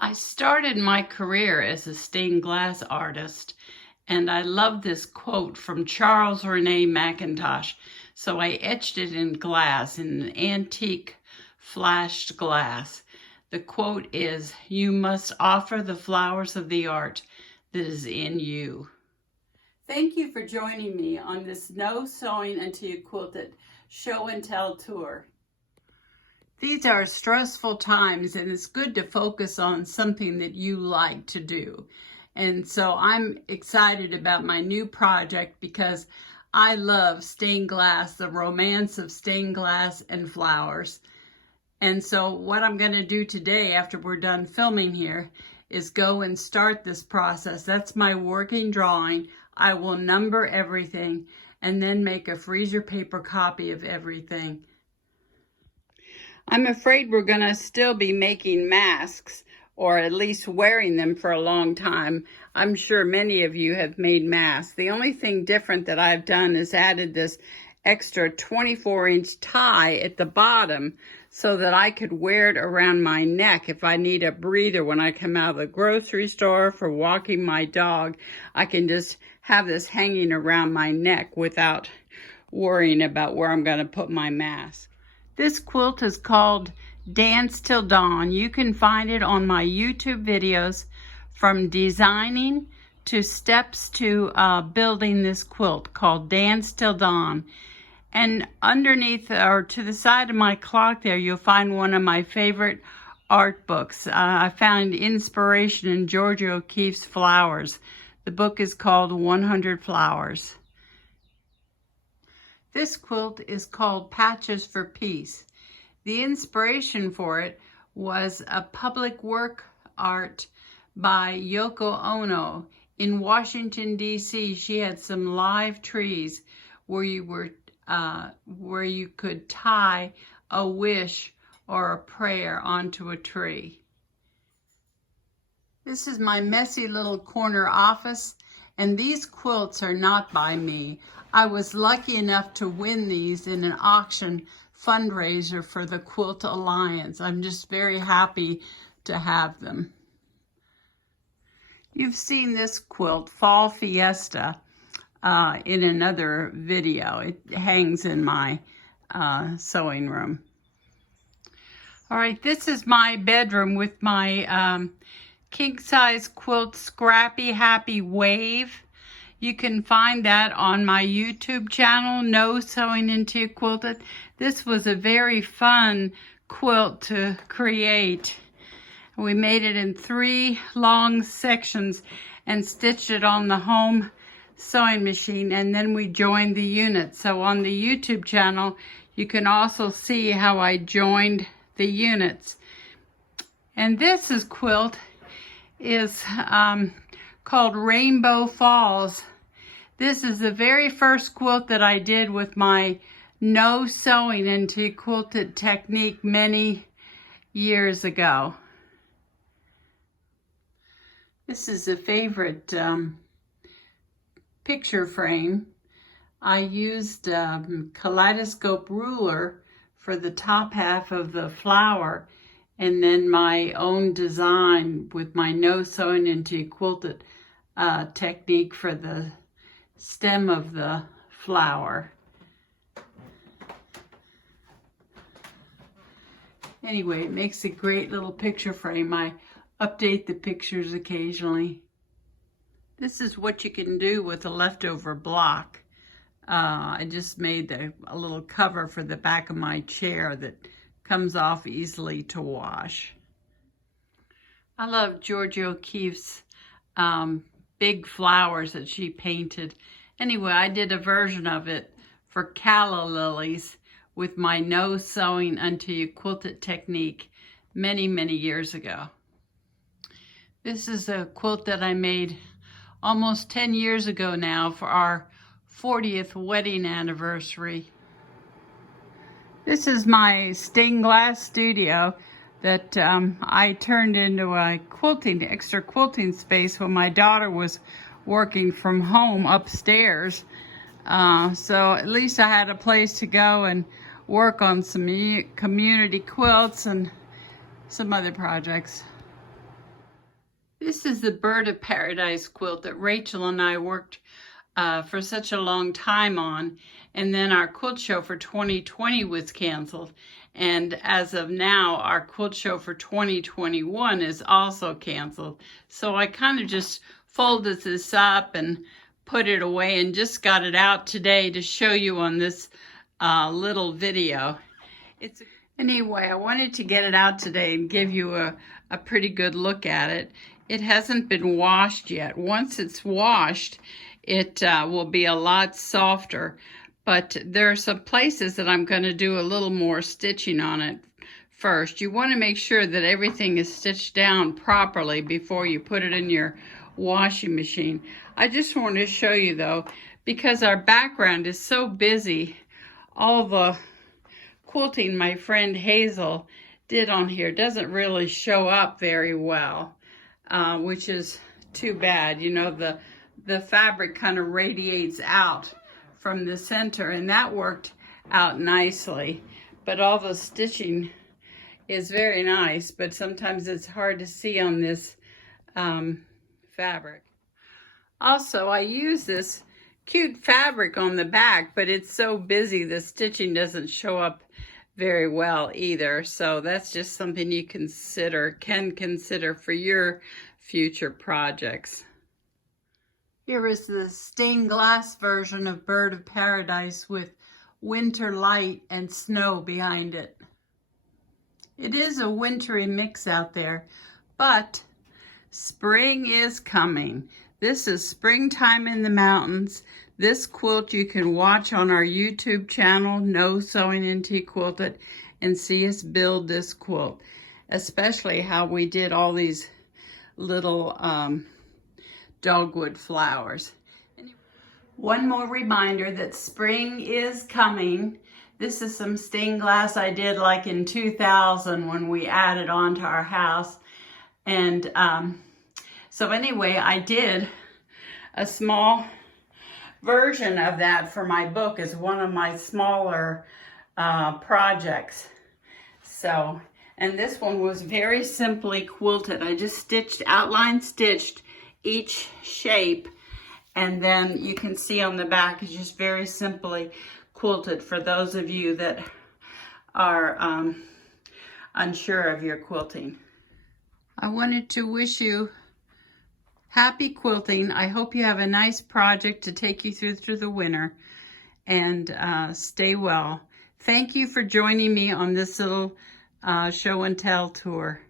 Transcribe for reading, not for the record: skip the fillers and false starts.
I started my career as a stained glass artist, and I love this quote from Charles Rene Mackintosh, so I etched it in glass, in an antique flashed glass. The quote is, "You must offer the flowers of the art that is in you." Thank you for joining me on this No Sewing Until You Quilt It show and tell tour. These are stressful times, and it's good to focus on something that you like to do. And so I'm excited about my new project because I love stained glass, the romance of stained glass and flowers. And so what I'm going to do today after we're done filming here is go and start this process. That's my working drawing. I will number everything and then make a freezer paper copy of everything. I'm afraid we're going to still be making masks, or at least wearing them for a long time. I'm sure many of you have made masks. The only thing different that I've done is added this extra 24-inch tie at the bottom so that I could wear it around my neck if I need a breather when I come out of the grocery store for walking my dog. I can just have this hanging around my neck without worrying about where I'm going to put my mask. This quilt is called Dance Till Dawn. You can find it on my YouTube videos, from designing to steps to building this quilt, called Dance Till Dawn. And underneath, or to the side of my clock there, you'll find one of my favorite art books. I found inspiration in Georgia O'Keeffe's Flowers. The book is called 100 Flowers. This quilt is called Patches for Peace. The inspiration for it was a public work art by Yoko Ono. In Washington, D.C., she had some live trees where you could tie a wish or a prayer onto a tree. This is my messy little corner office, and these quilts are not by me. I was lucky enough to win these in an auction fundraiser for the Quilt Alliance. I'm just very happy to have them. You've seen this quilt, Fall Fiesta, in another video. It hangs in my sewing room. All right, this is my bedroom with my king-size quilt, Scrappy Happy Wave. You can find that on my YouTube channel, No Sewing Until You Quilt It. This was a very fun quilt to create. We made it in 3 long sections and stitched it on the home sewing machine, and then we joined the units. So on the YouTube channel, you can also see how I joined the units. And this quilt is called Rainbow Falls. This is the very first quilt that I did with my No Sewing Until You Quilt It technique many years ago. This is a favorite picture frame. I used a kaleidoscope ruler for the top half of the flower, and then my own design with my No Sewing Until You Quilt It technique for the stem of the flower. Anyway, it makes a great little picture frame. I update the pictures occasionally. This is what you can do with a leftover block. I just made a little cover for the back of my chair that comes off easily to wash. I love Georgia O'Keeffe's big flowers that she painted. Anyway, I did a version of it for calla lilies with my No Sewing Until You Quilt It technique many, many years ago. This is a quilt that I made almost 10 years ago now for our 40th wedding anniversary. This is my stained glass studio that I turned into a extra quilting space when my daughter was working from home upstairs. So at least I had a place to go and work on some community quilts and some other projects. This is the Bird of Paradise quilt that Rachel and I worked for such a long time on, and then our quilt show for 2020 was canceled, and as of now our quilt show for 2021 is also canceled. So I kind of just folded this up and put it away and just got it out today to show you on this little video. Anyway, I wanted to get it out today and give you a pretty good look at it. It hasn't been washed yet. Once it's washed, it will be a lot softer. But there are some places that I'm going to do a little more stitching on it first. You want to make sure that everything is stitched down properly before you put it in your washing machine. I just want to show you though, because our background is so busy, all the quilting my friend Hazel did on here doesn't really show up very well, which is too bad. You know, the fabric kind of radiates out from the center, and that worked out nicely. But all the stitching is very nice, but sometimes it's hard to see on this fabric. Also, I use this cute fabric on the back, but it's so busy the stitching doesn't show up very well either. So that's just something you can consider for your future projects. Here is the stained glass version of Bird of Paradise with winter light and snow behind it. It is a wintry mix out there, but spring is coming. This is Springtime in the Mountains. This quilt you can watch on our YouTube channel, No Sewing NT Quilted, and see us build this quilt, especially how we did all these little dogwood flowers. One more reminder that spring is coming. This is some stained glass I did like in 2000 when we added on to our house. And so anyway, I did a small version of that for my book as one of my smaller projects. So, and this one was very simply quilted. I just outline stitched each shape, and then you can see on the back is just very simply quilted for those of you that are unsure of your quilting. I wanted to wish you happy quilting. I hope you have a nice project to take you through the winter, and stay well. Thank you for joining me on this little show and tell tour.